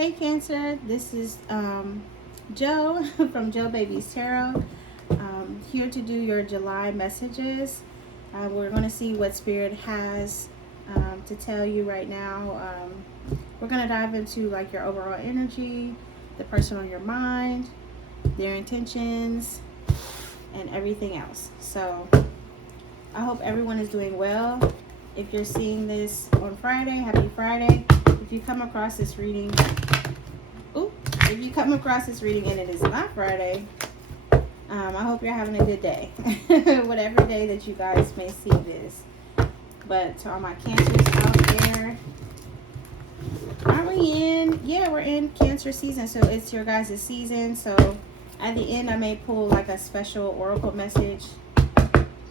Hey Cancer, this is Joe from Joe Babies Tarot. Here to do your July messages. We're going to see what Spirit has to tell you right now. We're going to dive into like your overall energy, the person on your mind, their intentions, and everything else. So I hope everyone is doing well. If you're seeing this on Friday, happy Friday. If you come across this reading, if you come across this reading and it is not Friday, I hope you're having a good day. Whatever day that you guys may see this. But to all my Cancers out there, aren't we in? Yeah, we're in Cancer season, so it's your guys' season. So at the end, I may pull like a special oracle message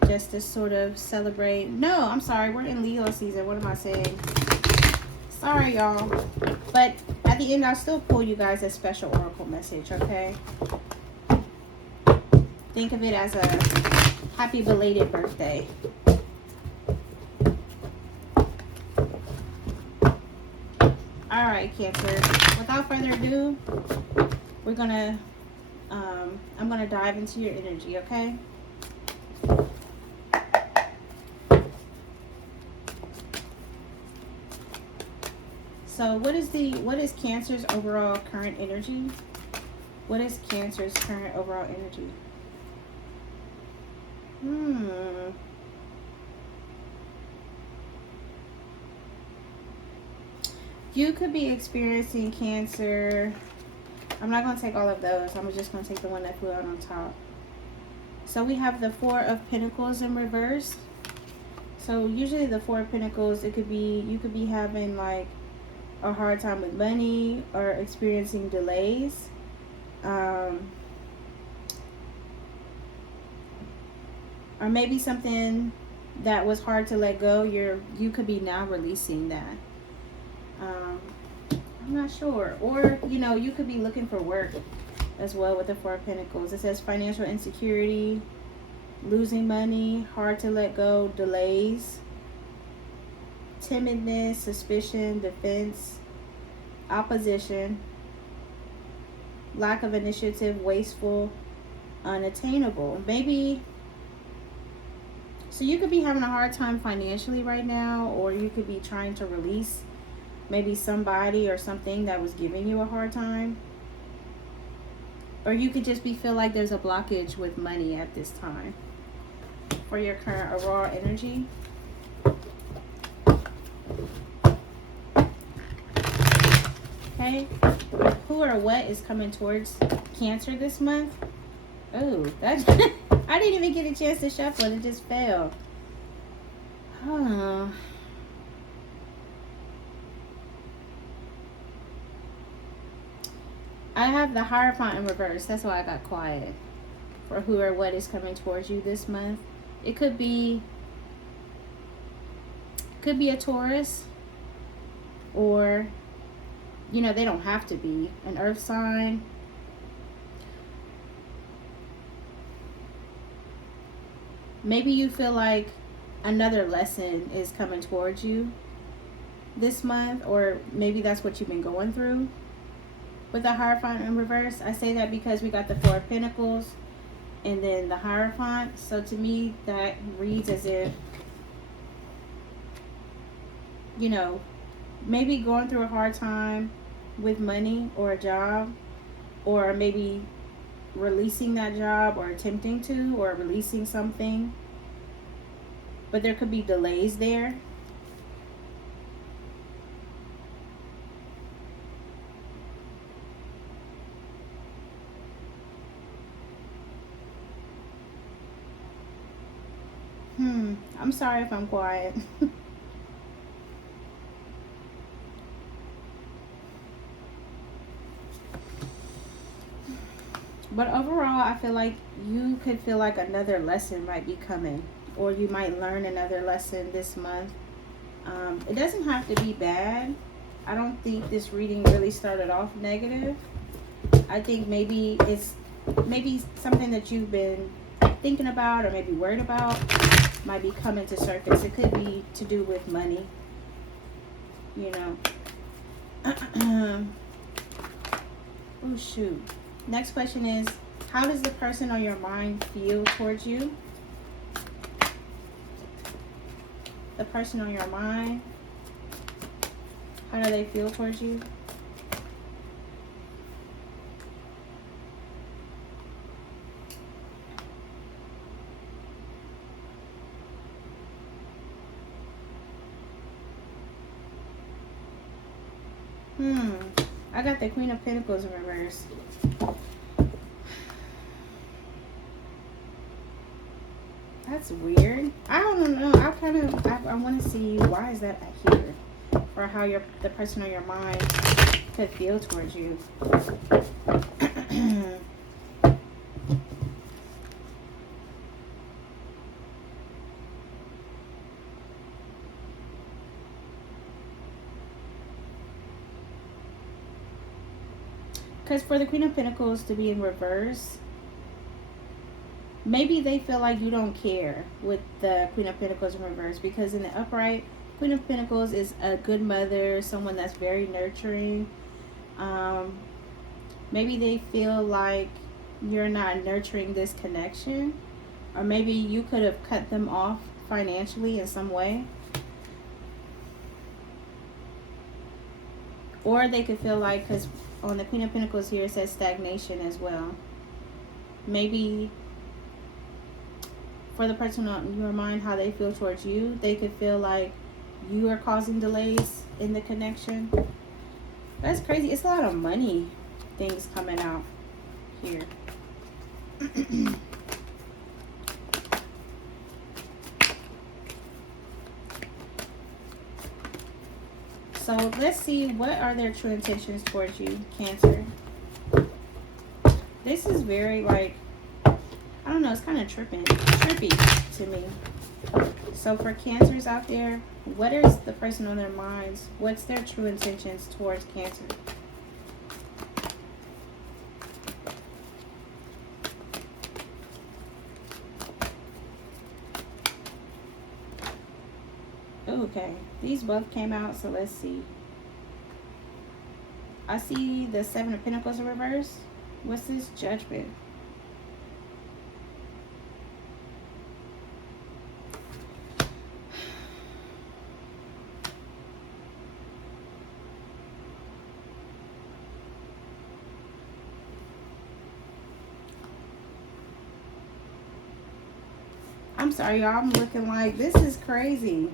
just to sort of celebrate. No, I'm sorry, we're in Leo season. What am I saying? Sorry, y'all. But at the end, I'll still pull you guys a special oracle message, okay? Think of it as a happy belated birthday. All right, Cancer. Without further ado, we're gonna, I'm gonna dive into your energy, okay? So what is Cancer's overall current energy? What is Cancer's current overall energy? You could be experiencing Cancer. I'm not going to take all of those. I'm just going to take the one that flew out on top. So we have the Four of Pentacles in reverse. So usually the Four of Pentacles, it could be, you could be having like a hard time with money or experiencing delays. Or maybe something that was hard to let go, you could be now releasing that. I'm not sure. Or, you know, you could be looking for work as well with the Four of Pentacles. It says financial insecurity, losing money, hard to let go, delays, timidness, suspicion, defense, opposition, lack of initiative, wasteful, unattainable. Maybe, so you could be having a hard time financially right now, or you could be trying to release maybe somebody or something that was giving you a hard time. Or you could just feel like there's a blockage with money at this time for your current overall energy. Okay, who or what is coming towards Cancer this month? Oh, that I didn't even get a chance to shuffle. It just fell. Huh. I have the Hierophant in reverse. That's why I got quiet. For who or what is coming towards you this month. It could be a Taurus, or, you know, they don't have to be an earth sign. Maybe you feel like another lesson is coming towards you this month, or maybe that's what you've been going through with the Hierophant in reverse. I say that because we got the Four of Pentacles and then the Hierophant. So to me, that reads as if, you know, maybe going through a hard time with money or a job, or maybe releasing that job or attempting to, or releasing something. But there could be delays there. I'm sorry if I'm quiet. But overall, I feel like you could feel like another lesson might be coming, or you might learn another lesson this month. It doesn't have to be bad. I don't think this reading really started off negative. I think maybe it's something that you've been thinking about or maybe worried about might be coming to surface. It could be to do with money, you know. Oh, shoot. Next question is, how does the person on your mind feel towards you? The person on your mind, how do they feel towards you? I got the Queen of Pentacles in reverse. That's weird. I don't know. I want to see why is that here, or how the person on your mind could feel towards you. Because for the Queen of Pentacles to be in reverse, maybe they feel like you don't care with the Queen of Pentacles in reverse. Because in the upright, Queen of Pentacles is a good mother, someone that's very nurturing. Maybe they feel like you're not nurturing this connection. Or maybe you could have cut them off financially in some way. Or they could feel like, because on the Queen of Pentacles here it says stagnation as well. Maybe for the person on your mind, how they feel towards you, they could feel like you are causing delays in the connection. That's crazy. It's a lot of money things coming out here. So let's see, what are their true intentions towards you, Cancer? This is very, like, I don't know, it's kind of trippy to me. So for Cancers out there, what is the person on their minds? What's their true intentions towards Cancer? Okay, these both came out, so let's see. I see the Seven of Pentacles in reverse. What's this? Judgment. I'm sorry, y'all. I'm looking like this is crazy.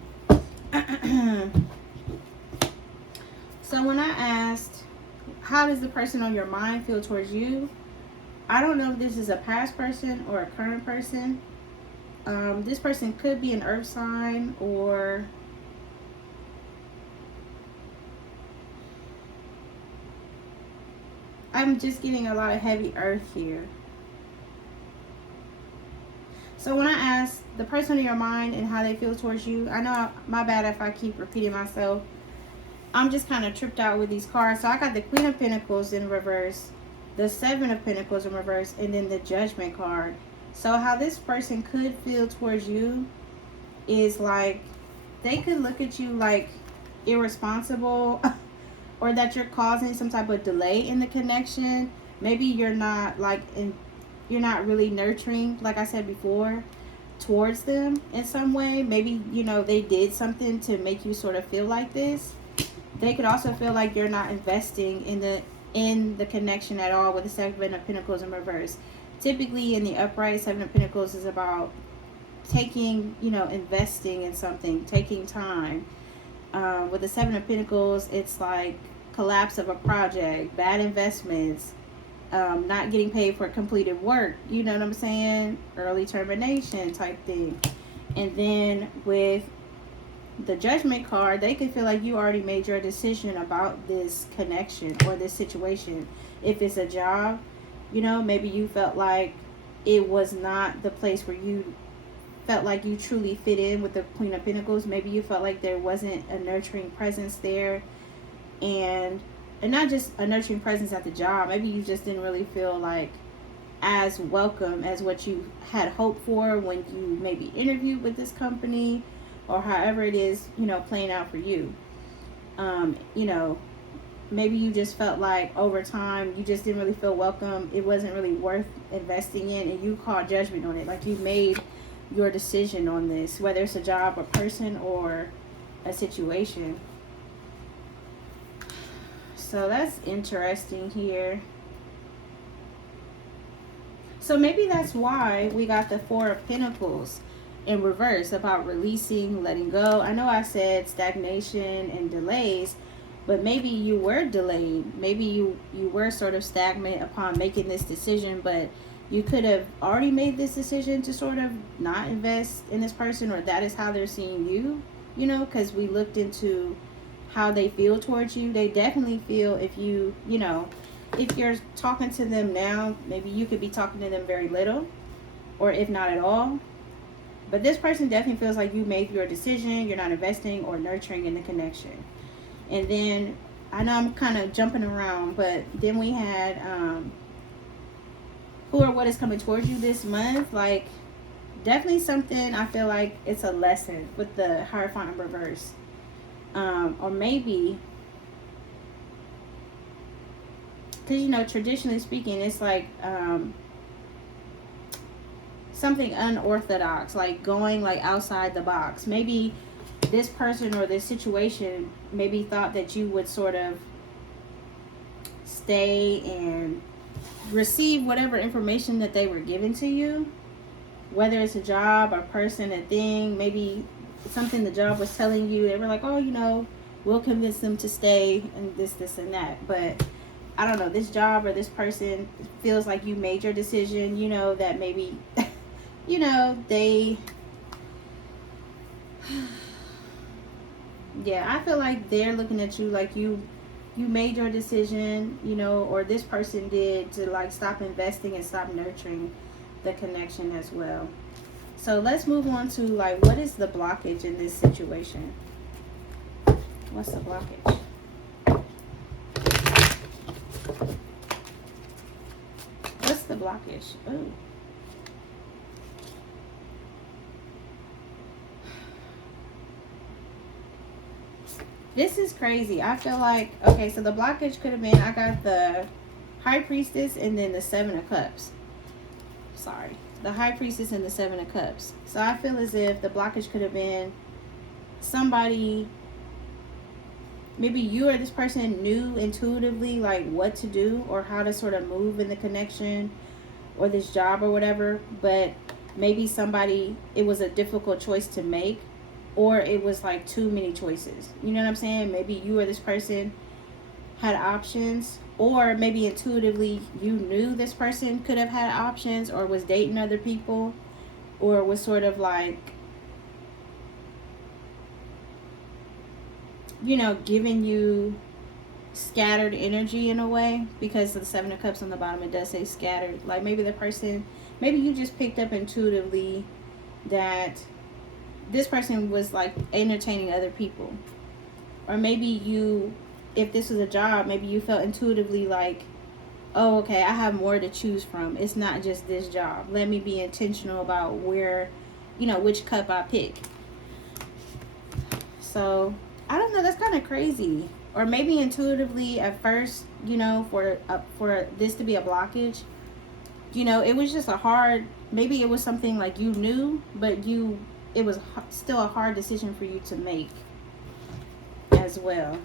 So when I asked, how does the person on your mind feel towards you? I don't know if this is a past person or a current person. This person could be an earth sign, or I'm just getting a lot of heavy earth here. So when I ask the person in your mind and how they feel towards you, I know, my bad if I keep repeating myself. I'm just kind of tripped out with these cards. So I got the Queen of Pentacles in reverse, the Seven of Pentacles in reverse, and then the Judgment card. So how this person could feel towards you is like, they could look at you like irresponsible or that you're causing some type of delay in the connection. Maybe you're not you're not really nurturing, like I said before, towards them in some way. Maybe, you know, they did something to make you sort of feel like this. They could also feel like you're not investing in the connection at all with the Seven of Pentacles in reverse. Typically in the upright, Seven of Pentacles is about taking, you know, investing in something, taking time. With the Seven of Pentacles, it's like collapse of a project, bad investments, not getting paid for completed work, you know what I'm saying? Early termination type thing. And then with the Judgment card, they could feel like you already made your decision about this connection or this situation. If it's a job, you know, maybe you felt like it was not the place where you felt like you truly fit in with the Queen of Pentacles. Maybe you felt like there wasn't a nurturing presence there, and not just a nurturing presence at the job. Maybe you just didn't really feel like as welcome as what you had hoped for when you maybe interviewed with this company, or however it is, you know, playing out for you. You know, maybe you just felt like over time you just didn't really feel welcome. It wasn't really worth investing in, and you called judgment on it. Like you made your decision on this, whether it's a job, a person, or a situation. So that's interesting here. So maybe that's why we got the Four of Pentacles in reverse, about releasing, letting go. I know I said stagnation and delays, but maybe you were delayed. Maybe you were sort of stagnant upon making this decision, but you could have already made this decision to sort of not invest in this person, or that is how they're seeing you, you know, because we looked into how they feel towards you. They definitely feel, if you know, if you're talking to them now, maybe you could be talking to them very little, or if not at all. But this person definitely feels like you made your decision. You're not investing or nurturing in the connection. And then, I know I'm kind of jumping around, but then we had who or what is coming towards you this month. Like, definitely something, I feel like it's a lesson with the Hierophant in reverse. Or maybe, because, you know, traditionally speaking, it's like something unorthodox, like going like outside the box. Maybe this person or this situation maybe thought that you would sort of stay and receive whatever information that they were giving to you, whether it's a job, a person, a thing, maybe something the job was telling you. They were like, oh, you know, we'll convince them to stay and this and that. But I don't know, this job or this person feels like you made your decision, you know, that maybe you know, they yeah, I feel like they're looking at you like you made your decision, you know, or this person did, to like stop investing and stop nurturing the connection as well. So let's move on to like, what is the blockage in this situation? What's the blockage? What's the blockage? Ooh. This is crazy. I feel like, okay, so the blockage could have been, I got the High Priestess and then the Seven of Cups. Sorry. The High Priestess and the Seven of Cups. So I feel as if the blockage could have been somebody, maybe you or this person knew intuitively like what to do or how to sort of move in the connection or this job or whatever, but maybe somebody, it was a difficult choice to make, or it was like too many choices. You know what I'm saying? Maybe you or this person had options, or maybe intuitively you knew this person could have had options or was dating other people, or was sort of like, you know, giving you scattered energy in a way, because of the Seven of Cups on the bottom, it does say scattered. Like maybe the person, maybe you just picked up intuitively that this person was like entertaining other people. Or maybe you, if this was a job, maybe you felt intuitively like, oh, okay, I have more to choose from. It's not just this job. Let me be intentional about where, you know, which cup I pick. So I don't know, that's kind of crazy. Or maybe intuitively at first, you know, for this to be a blockage, you know, it was just a hard, maybe it was something like you knew, but it was still a hard decision for you to make as well.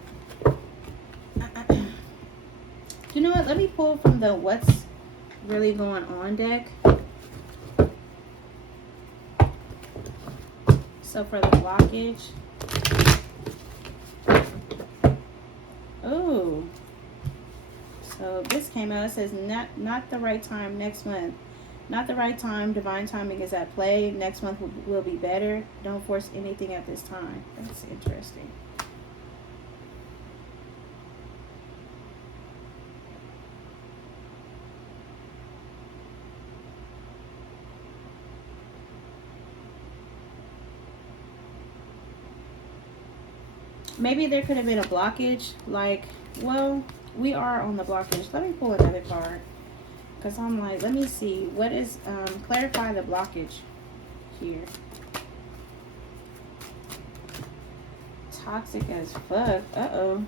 You know what? Let me pull from the What's Really Going On deck. So for the blockage. Oh. So this came out. It says not the right time next month. Not the right time. Divine timing is at play. Next month will be better. Don't force anything at this time. That's interesting. Maybe there could have been a blockage. Like, well, we are on the blockage. Let me pull another card. Because I'm like, let me see. What is, clarify the blockage here. Toxic as fuck. Uh-oh.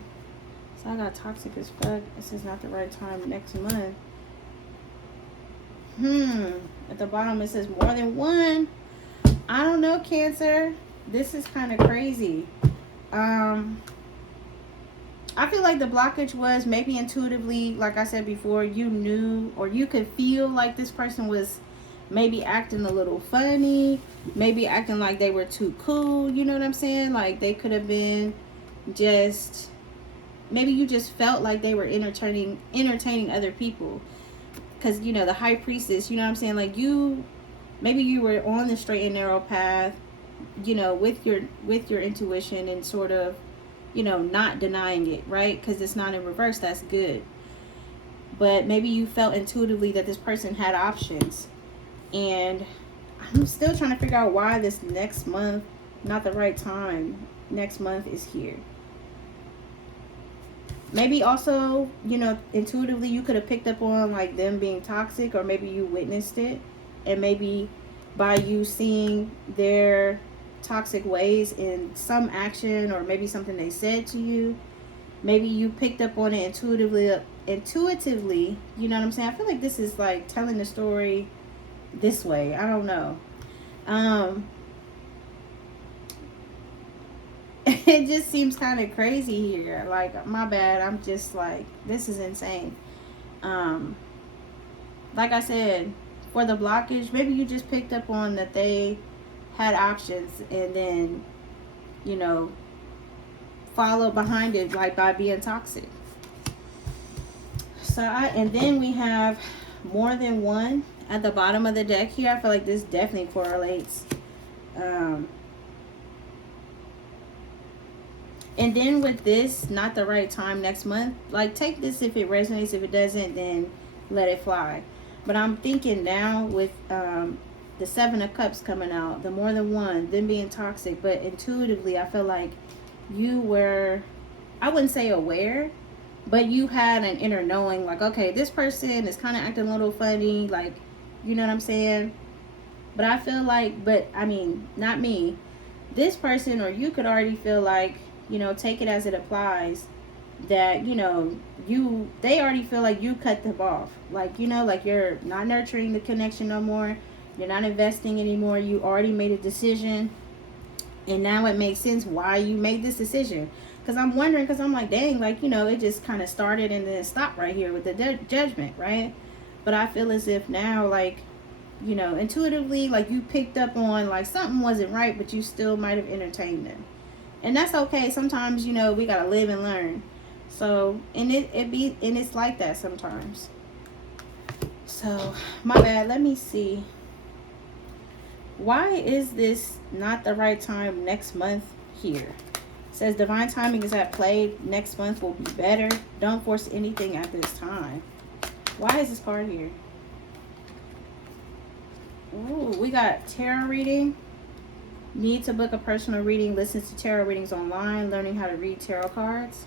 So I got toxic as fuck. This is not the right time next month. At the bottom it says more than one. I don't know, Cancer. This is kind of crazy. I feel like the blockage was maybe intuitively, like I said before, you knew or you could feel like this person was maybe acting a little funny, maybe acting like they were too cool, you know what I'm saying? Like they could have been just, maybe you just felt like they were entertaining other people. Because, you know, the high priestess, you know what I'm saying? Like maybe you were on the straight and narrow path, you know, with your intuition and sort of, you know, not denying it, right? Because it's not in reverse. That's good. But maybe you felt intuitively that this person had options. And I'm still trying to figure out why this next month, not the right time, next month is here. Maybe also, you know, intuitively you could have picked up on like them being toxic, or maybe you witnessed it. And maybe by you seeing their toxic ways in some action, or maybe something they said to you, maybe you picked up on it intuitively, you know what I'm saying? I feel like this is like telling the story this way. I don't know. It just seems kind of crazy here. Like, my bad. I'm just like, this is insane. Like I said, for the blockage, maybe you just picked up on that they had options, and then, you know, follow behind it, like by being toxic. So and then we have more than one at the bottom of the deck here. I feel like this definitely correlates. And then with this, not the right time next month, like take this if it resonates. If it doesn't, then let it fly. But I'm thinking now with the Seven of Cups coming out, the more than one, them being toxic, but intuitively I feel like you were, I wouldn't say aware, but you had an inner knowing, like, okay, this person is kind of acting a little funny, like, you know what I'm saying? But I feel like, but I mean, not me, this person, or you could already feel like, you know, take it as it applies, that, you know, they already feel like you cut them off. Like, you know, like you're not nurturing the connection no more. You're not investing anymore. You already made a decision. And now it makes sense why you made this decision. Because I'm wondering, because I'm like, dang, like, you know, it just kind of started and then stopped right here with the judgment, right? But I feel as if now, like, you know, intuitively, like you picked up on like something wasn't right, but you still might have entertained them. And that's okay. Sometimes, you know, we got to live and learn. So, and it's like that sometimes. So, my bad. Let me see. Why is this not the right time next month here? It says divine timing is at play. Next month will be better. Don't force anything at this time. Why is this card here? Ooh, we got tarot reading. Need to book a personal reading. Listen to tarot readings online. Learning how to read tarot cards.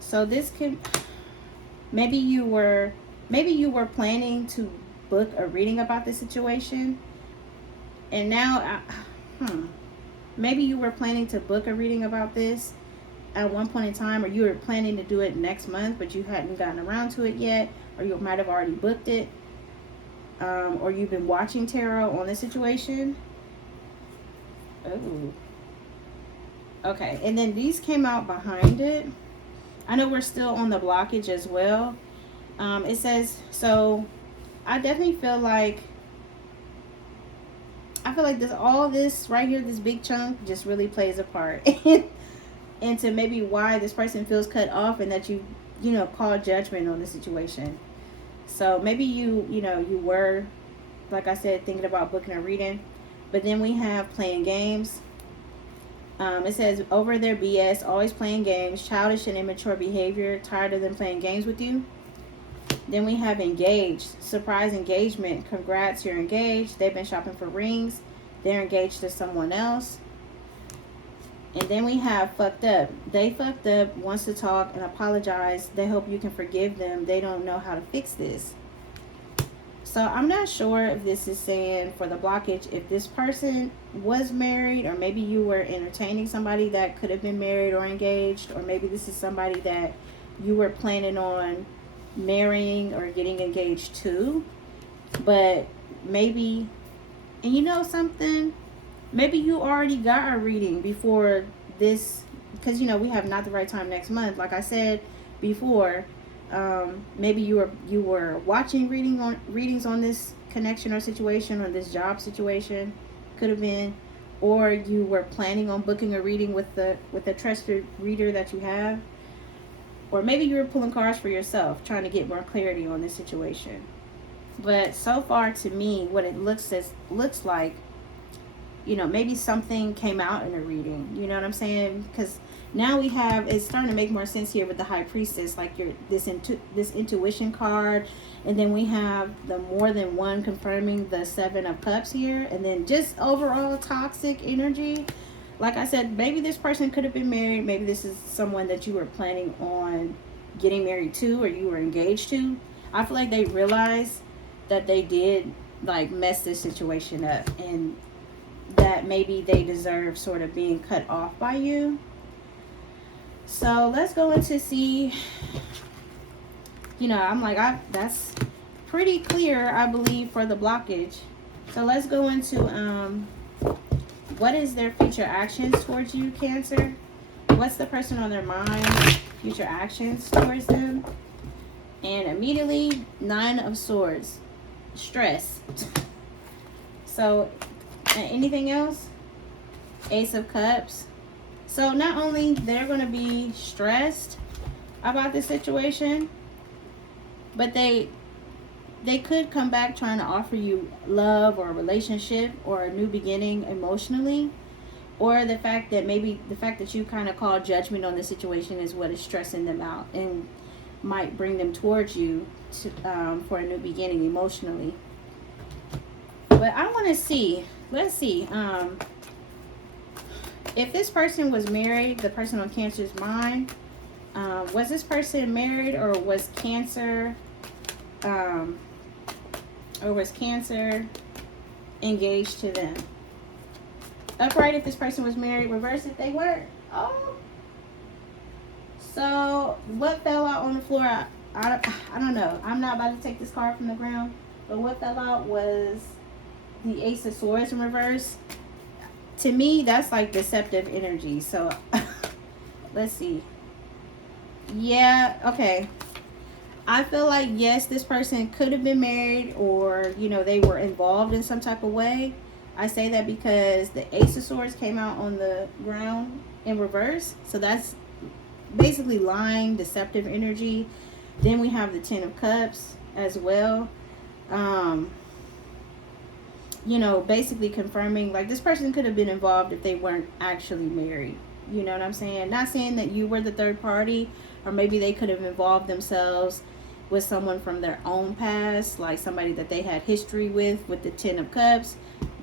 So this could, maybe you were planning to book a reading about this situation, and now maybe you were planning to book a reading about this at one point in time, or you were planning to do it next month, but you hadn't gotten around to it yet, or you might have already booked it, or you've been watching tarot on this situation. Oh, okay. And then these came out behind it. I know we're still on the blockage as well. It says, so I definitely feel like, all this right here, this big chunk just really plays a part into maybe why this person feels cut off, and that you know, call judgment on the situation. So maybe you were, like I said, thinking about booking a reading, but then we have playing games. It says, over their BS, always playing games, childish and immature behavior, tired of them playing games with you. Then we have engaged, surprise engagement. Congrats, you're engaged. They've been shopping for rings. They're engaged to someone else. And then we have fucked up. They fucked up, wants to talk and apologize. They hope you can forgive them. They don't know how to fix this. So I'm not sure if this is saying for the blockage, if this person was married, or maybe you were entertaining somebody that could have been married or engaged, or maybe this is somebody that you were planning on marrying or getting engaged to. But maybe, and you know something, maybe you already got a reading before this, because we have Not the Right Time next month, like I said before. Maybe you were watching readings on this connection or situation, or this job situation, could have been, or you were planning on booking a reading with a trusted reader that you have, or maybe you were pulling cards for yourself, trying to get more clarity on this situation. But so far, to me, what it looks like, maybe something came out in a reading. You know what I'm saying? Because now it's starting to make more sense here with the High Priestess, like this intuition card, and then we have the more than one confirming the Seven of Cups here, and then just overall toxic energy. Like I said, maybe this person could have been married. Maybe this is someone that you were planning on getting married to, or you were engaged to. I feel like they realized that they did like mess this situation up, and that maybe they deserve sort of being cut off by you. So let's go into see, I'm like, that's pretty clear, I believe, for the blockage. So let's go into what is their future actions towards you, Cancer? What's the person on their mind, future actions towards them? And immediately, Nine of Swords, stress. So anything else? Ace of Cups. So not only they're going to be stressed about this situation, but they could come back trying to offer you love or a relationship or a new beginning emotionally, or the fact that you kind of call judgment on the situation is what is stressing them out and might bring them towards you to, for a new beginning emotionally. But I want to see, let's see, if this person was married, the person on Cancer's mind, was this person married, or was Cancer engaged to them? Upright if this person was married, reverse if they weren't. Oh. So what fell out on the floor, I don't know. I'm not about to take this card from the ground, but what fell out was the Ace of Swords in reverse. To me, that's like deceptive energy. So let's see. Yeah, okay. I feel like, yes, this person could have been married, or, they were involved in some type of way. I say that because the Ace of Swords came out on the ground in reverse. So that's basically lying, deceptive energy. Then we have the Ten of Cups as well. Basically confirming, like, this person could have been involved if they weren't actually married. You know what I'm saying? Not saying that you were the third party, or maybe they could have involved themselves with someone from their own past, like somebody that they had history with the Ten of Cups.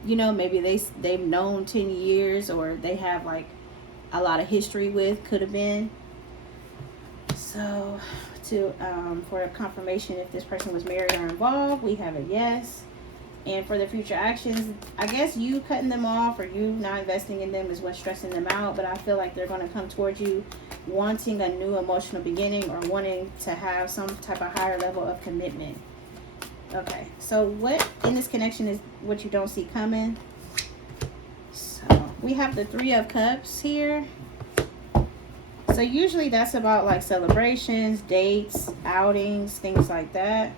Maybe they've known 10 years, or they have like a lot of history with, could have been. So for a confirmation if this person was married or involved, we have a yes. And for the future actions, I guess you cutting them off or you not investing in them is what's stressing them out. But I feel like they're going to come towards you wanting a new emotional beginning, or wanting to have some type of higher level of commitment. Okay, so what in this connection is what you don't see coming? So we have the Three of Cups here. So usually that's about like celebrations, dates, outings, things like that.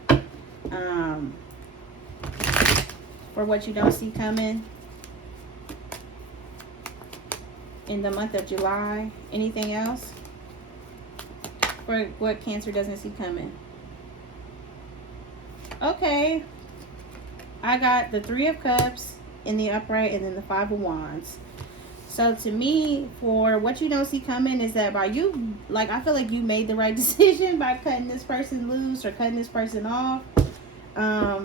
For what you don't see coming in the month of July. Anything else? For what Cancer doesn't see coming. Okay. I got the Three of Cups in the upright, and then the Five of Wands. So to me, for what you don't see coming is that by you, like, I feel like you made the right decision by cutting this person loose or cutting this person off.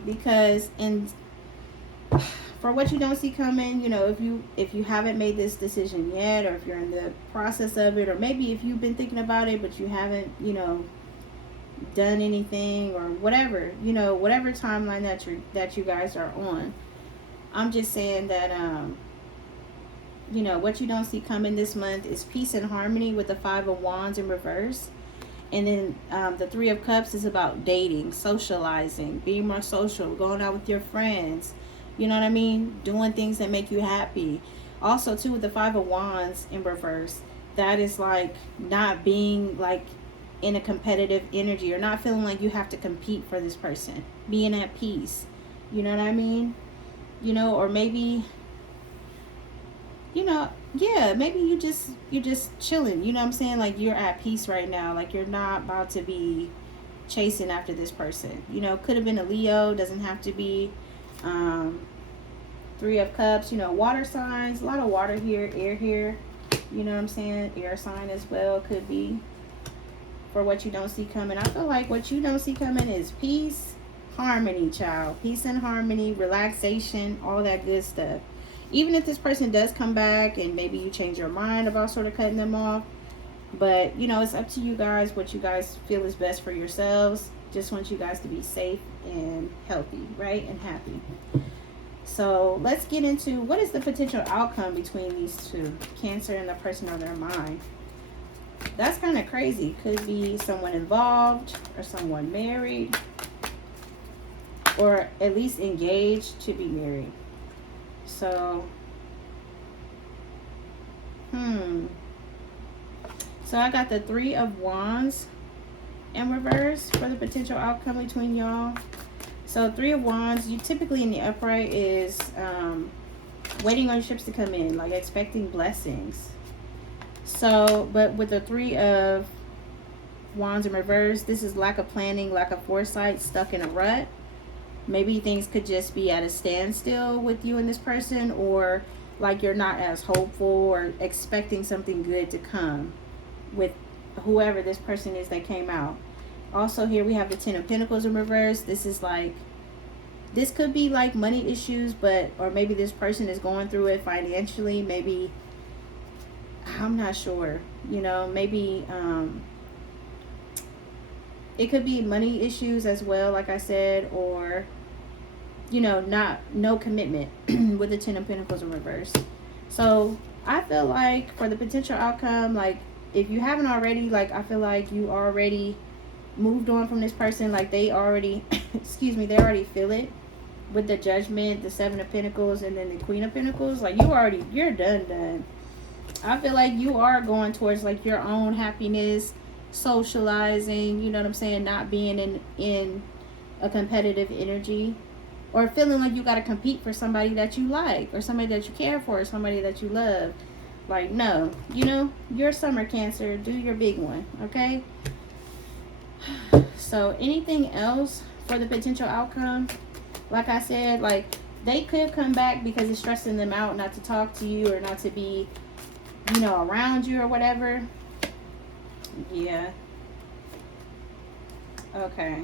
Because for what you don't see coming, if you haven't made this decision yet, or if you're in the process of it, or maybe if you've been thinking about it but you haven't, done anything, or whatever, whatever timeline that you guys are on, I'm just saying that what you don't see coming this month is peace and harmony with the Five of Wands in reverse. And then the Three of Cups is about dating, socializing, being more social, going out with your friends. You know what I mean? Doing things that make you happy. Also, too, with the Five of Wands in reverse, that is like not being like in a competitive energy, or not feeling like you have to compete for this person. Being at peace. You know what I mean? You know, or maybe, you know, yeah, maybe you're just chilling. You know what I'm saying? Like you're at peace right now. Like you're not about to be chasing after this person. You know, could have been a Leo, doesn't have to be. Three of Cups, you know, water signs, a lot of water here, air here. You know what I'm saying? Air sign as well could be for what you don't see coming. I feel like what you don't see coming is peace, harmony, child. Peace and harmony, relaxation, all that good stuff. Even if this person does come back and maybe you change your mind about sort of cutting them off. But, you know, it's up to you guys what you guys feel is best for yourselves. Just want you guys to be safe and healthy, right? And happy. So let's get into what is the potential outcome between these two, Cancer and the person on their mind. That's kind of crazy. Could be someone involved or someone married, or at least engaged to be married. So, so I got the Three of Wands in reverse for the potential outcome between y'all. So Three of Wands, you typically in the upright is waiting on your ships to come in, like expecting blessings. So, but with the Three of Wands in reverse, this is lack of planning, lack of foresight, stuck in a rut. Maybe things could just be at a standstill with you and this person, or like you're not as hopeful or expecting something good to come with whoever this person is that came out. Also here we have the Ten of Pentacles in reverse. This is like, this could be like money issues, but, or maybe this person is going through it financially. Maybe, I'm not sure, you know, maybe it could be money issues as well, like I said, or, you know, no commitment with the Ten of Pentacles in reverse. So I feel like for the potential outcome, like if you haven't already, like I feel like you already moved on from this person. Like they already excuse me, they already feel it with the Judgment, the Seven of Pentacles, and then the Queen of Pentacles. Like you're done. I feel like you are going towards like your own happiness, socializing, you know what I'm saying, not being in a competitive energy, or feeling like you got to compete for somebody that you like, or somebody that you care for, or somebody that you love. Like, no, you know, your summer, Cancer, do your big one, okay? So anything else for the potential outcome? Like I said, like they could come back because it's stressing them out not to talk to you or not to be, you know, around you or whatever. Yeah. Okay.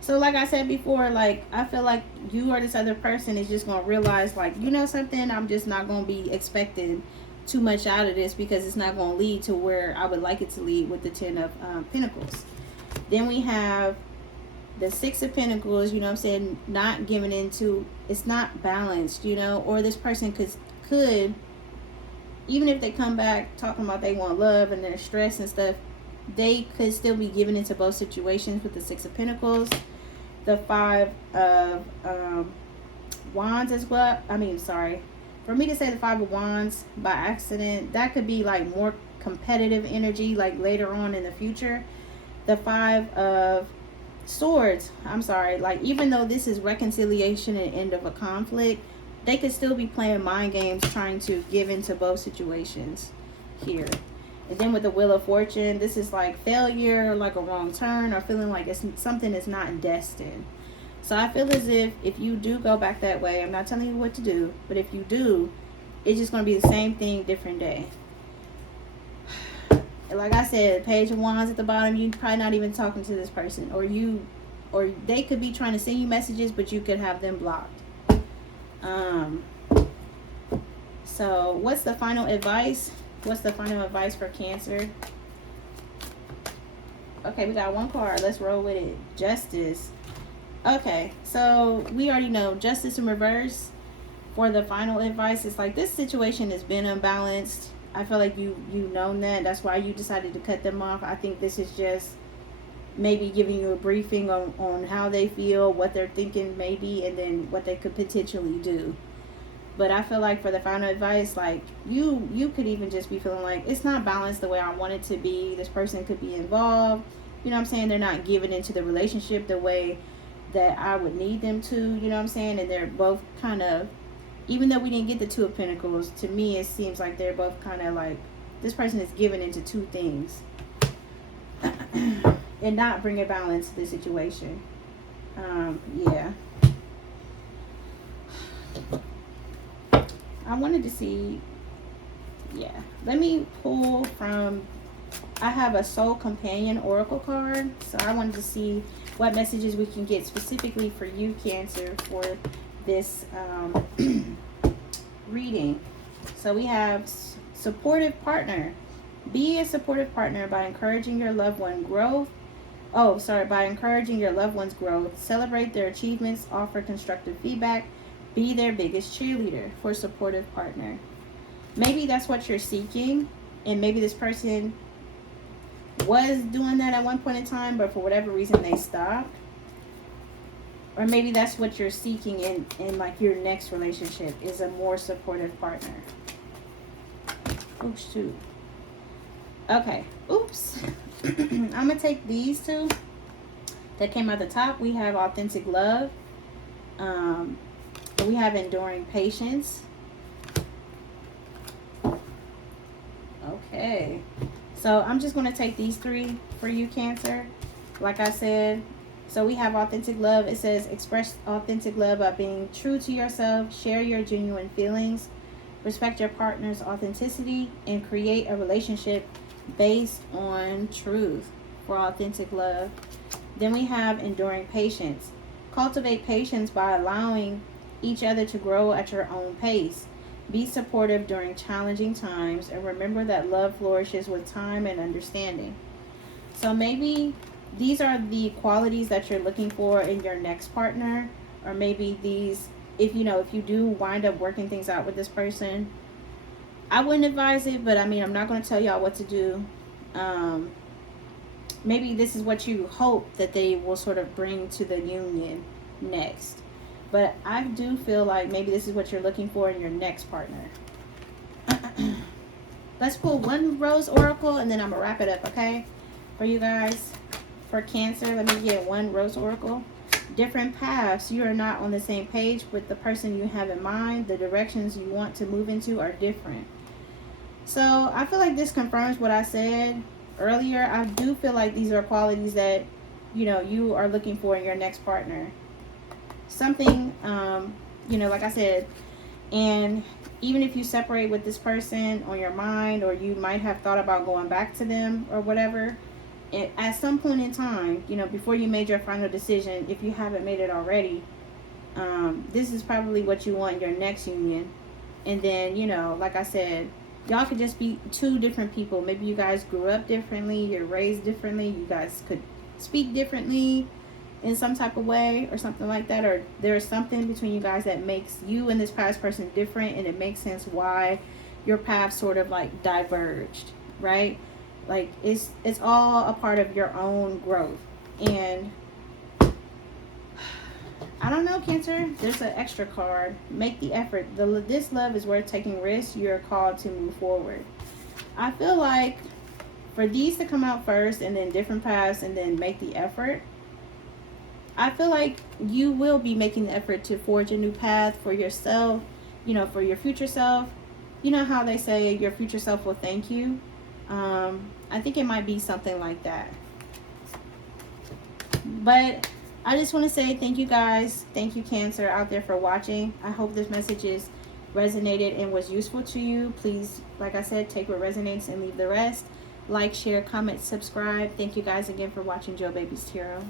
So like I said before, like I feel like you or this other person is just going to realize, like, you know something, I'm just not going to be expecting too much out of this because it's not going to lead to where I would like it to lead with the Ten of Pentacles. Then we have the Six of Pentacles, you know what I'm saying, not giving into, it's not balanced, you know, or this person could even if they come back talking about they want love and they're stressed and stuff, they could still be given into both situations with the Six of Pentacles. The Five of Wands as well. I mean, sorry. For me to say the Five of Wands by accident, that could be like more competitive energy like later on in the future. The Five of Swords, I'm sorry, like even though this is reconciliation and end of a conflict, they could still be playing mind games trying to give into both situations here. And then with the Wheel of Fortune, this is like failure, like a wrong turn, or feeling like it's something is not destined. So I feel as if you do go back that way, I'm not telling you what to do, but if you do, it's just going to be the same thing, different day. Like I said, Page of Wands at the bottom, you're probably not even talking to this person, or they could be trying to send you messages, but you could have them blocked. So what's the final advice? What's the final advice for Cancer? Okay, we got one card. Let's roll with it. Justice. Okay, so we already know Justice in reverse. For the final advice, it's like this situation has been unbalanced. I feel like you've known that. That's why you decided to cut them off. I think this is just maybe giving you a briefing on how they feel, what they're thinking maybe, and then what they could potentially do. But I feel like for the final advice, like you could even just be feeling like it's not balanced the way I want it to be. This person could be involved. You know what I'm saying? They're not giving into the relationship the way that I would need them to. You know what I'm saying? And they're both kind of, even though we didn't get the Two of Pentacles, to me it seems like they're both kind of like, this person is giving into two things and not bringing balance to the situation. Yeah. I wanted to see, yeah. Let me pull from, I have a Soul Companion Oracle card. So I wanted to see what messages we can get specifically for you, Cancer, for this reading. So we have supportive partner. Be a supportive partner by encouraging your loved one growth. By encouraging your loved one's growth. Celebrate their achievements. Offer constructive feedback. Be their biggest cheerleader for a supportive partner. Maybe that's what you're seeking, and maybe this person was doing that at one point in time, but for whatever reason they stopped. Or maybe that's what you're seeking in like your next relationship, is a more supportive partner. Oh shoot. Okay. Oops. I'm gonna take these two that came at the top. We have authentic love. We have enduring patience. Okay. So I'm just going to take these three for you, Cancer. Like I said, so we have authentic love. It says express authentic love by being true to yourself, share your genuine feelings, respect your partner's authenticity, and create a relationship based on truth for authentic love. Then we have enduring patience. Cultivate patience by allowing each other to grow at your own pace. Be supportive during challenging times, and remember that love flourishes with time and understanding. So maybe these are the qualities that you're looking for in your next partner, or maybe these, if you do wind up working things out with this person, I wouldn't advise it, but I mean, I'm not going to tell y'all what to do. Maybe this is what you hope that they will sort of bring to the union next. But I do feel like maybe this is what you're looking for in your next partner. Let's pull one Rose Oracle, and then I'm going to wrap it up, okay? For you guys. For Cancer, let me get one Rose Oracle. Different paths. You are not on the same page with the person you have in mind. The directions you want to move into are different. So I feel like this confirms what I said earlier. I do feel like these are qualities that, you are looking for in your next partner. Something, like I said, and even if you separate with this person on your mind, or you might have thought about going back to them or whatever, at some point in time, before you made your final decision, if you haven't made it already, this is probably what you want in your next union. And then, like I said, y'all could just be two different people. Maybe you guys grew up differently, you're raised differently, you guys could speak differently in some type of way or something like that, or there's something between you guys that makes you and this past person different, and it makes sense why your paths sort of like diverged, right? Like it's all a part of your own growth. And I don't know, Cancer, there's an extra card. Make the effort. This love is worth taking risks. You're called to move forward. I feel like for these to come out first, and then different paths, and then make the effort, I feel like you will be making the effort to forge a new path for yourself, for your future self. You know how they say your future self will thank you? I think it might be something like that. But I just want to say thank you guys. Thank you, Cancer, out there for watching. I hope this message is resonated and was useful to you. Please, like I said, take what resonates and leave the rest. Like, share, comment, subscribe. Thank you guys again for watching Jo Baby's Tarot.